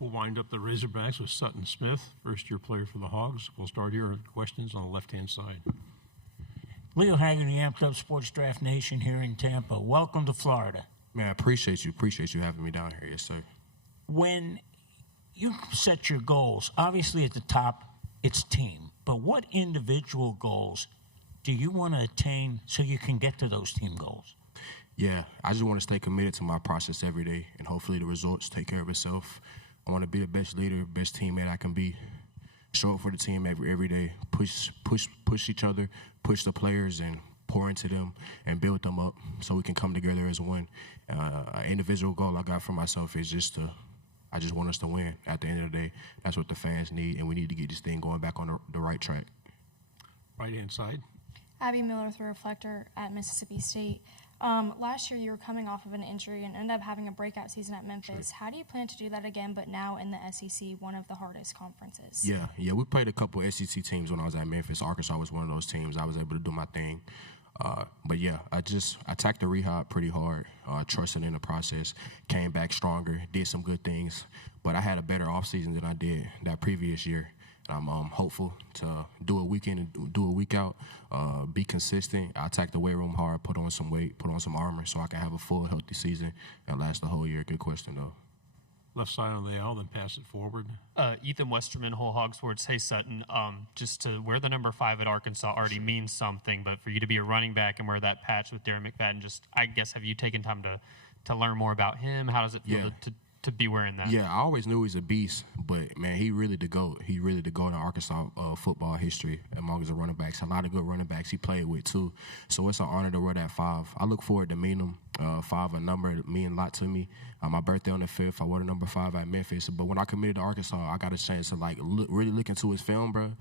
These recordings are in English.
We'll wind up the Razorbacks with Sutton Smith, first-year player for the Hogs. We'll start here with questions on the left-hand side. Leo Haggerty, Amped Up Sports Draft Nation here in Tampa. Welcome to Florida. Man, I appreciate you. Appreciate you having me down here. Yes, sir. When you set your goals, obviously at the top, it's team. But what individual goals do you want to attain so you can get to those team goals? Yeah, I just want to stay committed to my process every day, and hopefully the results take care of itself. I want to be the best leader, best teammate I can be. Show up for the team every day. Push each other, push the players, and pour into them and build them up so we can come together as one. An individual goal I got for myself is I just want us to win. At the end of the day, that's what the fans need, and we need to get this thing going back on the right track. Right-hand side. Abby Miller with the Reflector at Mississippi State. Last year you were coming off of an injury and ended up having a breakout season at Memphis. Sure. How do you plan to do that again, but now in the SEC, one of the hardest conferences? Yeah, we played a couple SEC teams when I was at Memphis. Arkansas was one of those teams. I was able to do my thing. But yeah, I attacked the Rehab pretty hard, trusted in the process, came back stronger, did some good things. But I had a better offseason than I did that previous year. I'm hopeful to do a week in and do a week out, be consistent. I attack the weight room hard, put on some weight, put on some armor so I can have a full, healthy season and last the whole year. Good question, though. Left side on the aisle, then pass it forward. Ethan Westerman, Whole Hog Sports. Hey, Sutton, just to wear the number 5 at Arkansas already means something, but for you to be a running back and wear that patch with Darren McFadden, I guess, have you taken time to learn more about him? How does it feel to be wearing that? Yeah, I always knew he was a beast, but, man, he really the GOAT. He really the GOAT in Arkansas football history among the running backs. A lot of good running backs he played with, too. So it's an honor to wear that 5. I look forward to meeting him. 5, a number that mean a lot to me. My birthday on the 5th, I wore the number 5 at Memphis. But when I committed to Arkansas, I got a chance to, really look into his film, bro.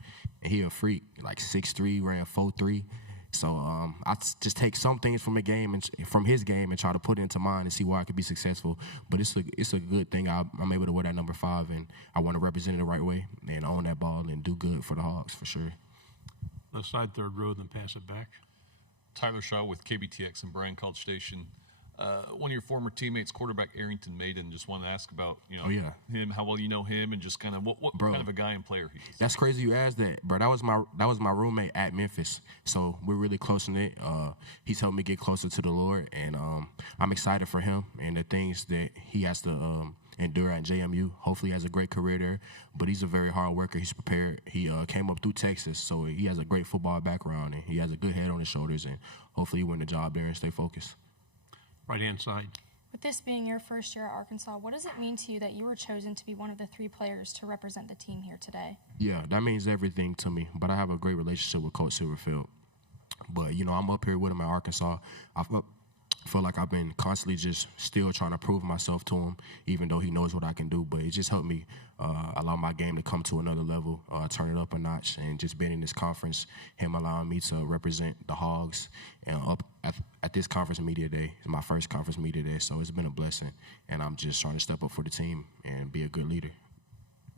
And he a freak, 6'3", ran 4'3". So I just take some things from the game and from his game and try to put it into mine and see where I could be successful. But it's a good thing. I'm able to wear that number 5, and I want to represent it the right way and own that ball and do good for the Hogs for sure. Left side, third row, then pass it back. Tyler Shaw with KBTX and Bryan College Station. One of your former teammates, quarterback Arrington Maiden, just wanted to ask about him, how well you know him, and just kind of what kind of a guy and player he is. That's crazy you asked that, bro. That was my roommate at Memphis, so we're really close in it. He's helped me get closer to the Lord, and I'm excited for him and the things that he has to endure at JMU. Hopefully he has a great career there, but he's a very hard worker. He's prepared. He came up through Texas, so he has a great football background, and he has a good head on his shoulders, and hopefully he win the job there and stay focused. Right-hand side. With this being your first year at Arkansas, what does it mean to you that you were chosen to be one of the 3 players to represent the team here today? Yeah, that means everything to me, but I have a great relationship with Coach Silverfield. But, I'm up here with him at Arkansas. I feel like I've been constantly just still trying to prove myself to him, even though he knows what I can do. But it just helped me allow my game to come to another level, turn it up a notch, and just being in this conference, him allowing me to represent the Hogs and up at this conference media day. It's my first conference media day, so it's been a blessing. And I'm just trying to step up for the team and be a good leader.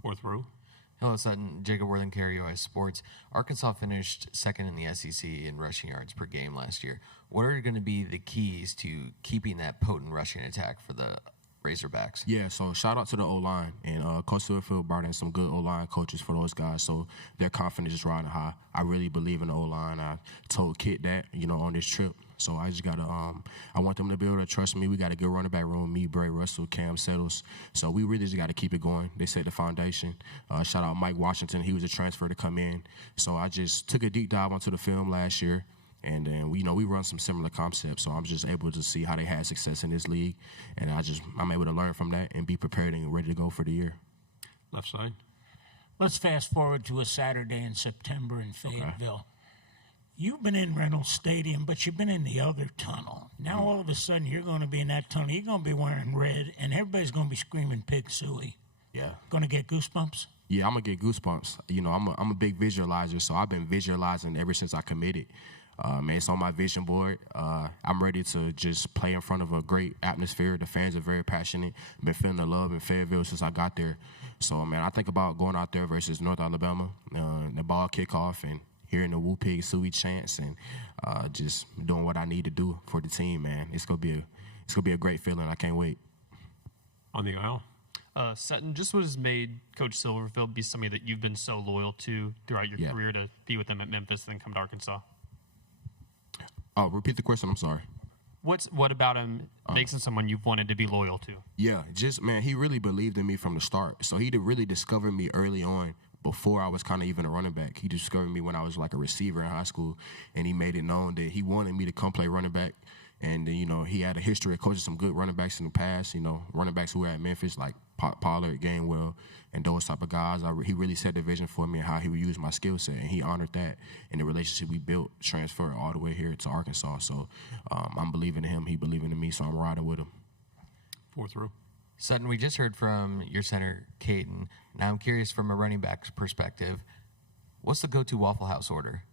Fourth row. Hello, Sutton. Jacob Worthing, KRUS Sports. Arkansas finished second in the SEC in rushing yards per game last year. What are going to be the keys to keeping that potent rushing attack for the Razorbacks? Yeah, so shout out to the O-line. And Coach Silverfield brought in some good O-line coaches for those guys, so their confidence is riding high. I really believe in the O-line. I told Kit that, on this trip. So I just got to I want them to be able to trust me. We got a good running back room, me, Bray Russell, Cam Settles. So we really just got to keep it going. They set the foundation. Shout out Mike Washington. He was a transfer to come in. So I just took a deep dive onto the film last year. And then, we run some similar concepts. So I'm just able to see how they had success in this league. And I'm able to learn from that and be prepared and ready to go for the year. Left side. Let's fast forward to a Saturday in September in Fayetteville. Okay. You've been in Reynolds Stadium, but you've been in the other tunnel. Now all of a sudden you're going to be in that tunnel. You're going to be wearing red, and everybody's going to be screaming Pig Suey. Yeah. Going to get goosebumps? Yeah, I'm going to get goosebumps. I'm a big visualizer, so I've been visualizing ever since I committed. It's on my vision board. I'm ready to just play in front of a great atmosphere. The fans are very passionate. Been feeling the love in Fayetteville since I got there. So, I think about going out there versus North Alabama, the ball kickoff, and hearing the Woo Pig Suey chants, and just doing what I need to do for the team, man. It's gonna be a great feeling. I can't wait. On the aisle. Sutton, just what has made Coach Silverfield be somebody that you've been so loyal to throughout your career to be with him at Memphis and then come to Arkansas? Oh, repeat the question. I'm sorry. What about him makes him someone you've wanted to be loyal to? Yeah, just, man, he really believed in me from the start. So he really discovered me early on before I was kind of even a running back. He discovered me when I was like a receiver in high school, and he made it known that he wanted me to come play running back. And, you know, he had a history of coaching some good running backs in the past, you know, running backs who were at Memphis, like Pollard, Gainwell, and those type of guys. He really set the vision for me and how he would use my skill set, and he honored that. And the relationship we built transferred all the way here to Arkansas. So I'm believing in him. He believing in me, so I'm riding with him. Fourth row. Sutton, we just heard from your center, Caden. Now I'm curious from a running back's perspective, what's the go-to Waffle House order?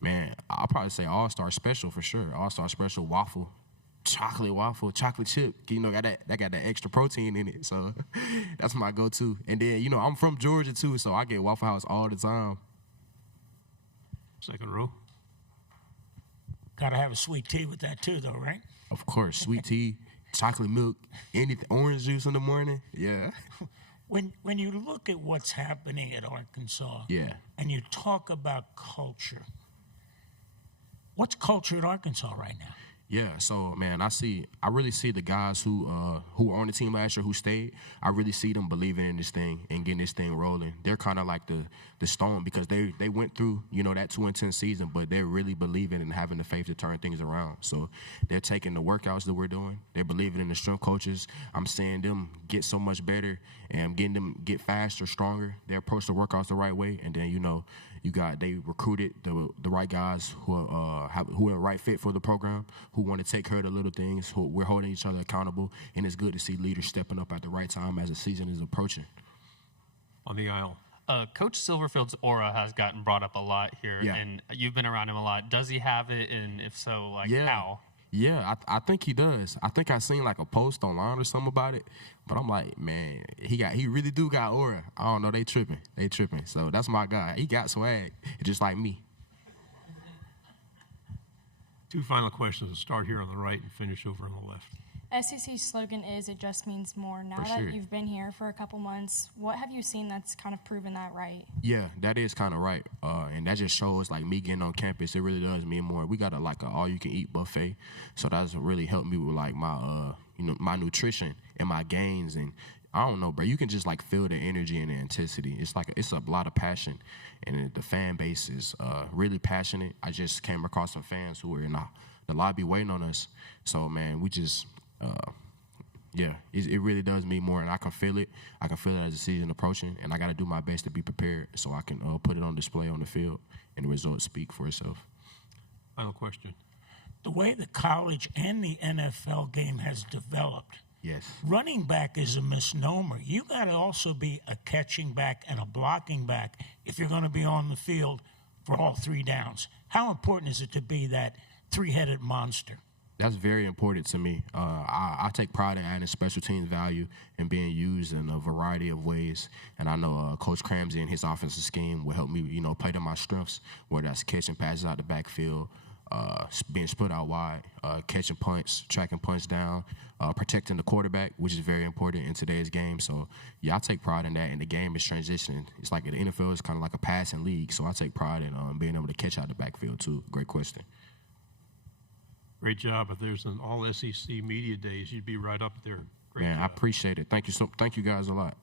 Man, I'll probably say All-Star Special for sure. All-Star Special waffle, chocolate chip. You know, got that extra protein in it. So that's my go-to. And then, you know, I'm from Georgia too, so I get Waffle House all the time. Second row. Got to have a sweet tea with that too, though, right? Of course, sweet tea, chocolate milk, anything, orange juice in the morning. Yeah. When you look at what's happening at Arkansas, and you talk about culture, what's culture at Arkansas right now? Yeah, so, man, I really see the guys who were on the team last year who stayed. I really see them believing in this thing and getting this thing rolling. They're kind of like the stone because they went through, you know, that 2-10 season, but they're really believing and having the faith to turn things around. So they're taking the workouts that we're doing. They're believing in the strength coaches. I'm seeing them get so much better, and I'm getting them get faster, stronger. They approach the workouts the right way, and then, you know, they recruited the right guys who are the right fit for the program, who want to take care of the little things, who we're holding each other accountable, and it's good to see leaders stepping up at the right time as the season is approaching. On the aisle. Coach Silverfield's aura has gotten brought up a lot here, and you've been around him a lot. Does he have it, and if so, how? Yeah, I think he does. I think I seen like a post online or something about it, but I'm like, man, he really do got aura. I don't know, they tripping. So that's my guy. He got swag, just like me. Two final questions. We'll start here on the right and finish over on the left. SEC's slogan is "It just means more." Now that you've been here for a couple months, what have you seen that's kind of proven that right? Yeah, that is kind of right, and that just shows like me getting on campus. It really does mean more. We got a all-you-can-eat buffet, so that's really helped me with like my my nutrition and my gains. And I don't know, bro. You can just like feel the energy and the intensity. It's a lot of passion, and the fan base is really passionate. I just came across some fans who were in the lobby waiting on us. So man, we just. It really does mean more, and I can feel it. I can feel it as the season approaching, and I got to do my best to be prepared so I can put it on display on the field, and the results speak for itself. Final question. The way the college and the NFL game has developed, running back is a misnomer. You got to also be a catching back and a blocking back if you're going to be on the field for all three downs. How important is it to be that three-headed monster? That's very important to me. I take pride in adding special teams value and being used in a variety of ways. And I know Coach Cramsey and his offensive scheme will help me, play to my strengths, whether that's catching passes out the backfield, being split out wide, catching punts, tracking punts down, protecting the quarterback, which is very important in today's game. So, I take pride in that. And the game is transitioning. It's like the NFL is kind of like a passing league. So I take pride in being able to catch out the backfield, too. Great question. Great job. If there's an all-SEC media days, you'd be right up there. Great job. I appreciate it. Thank you guys a lot.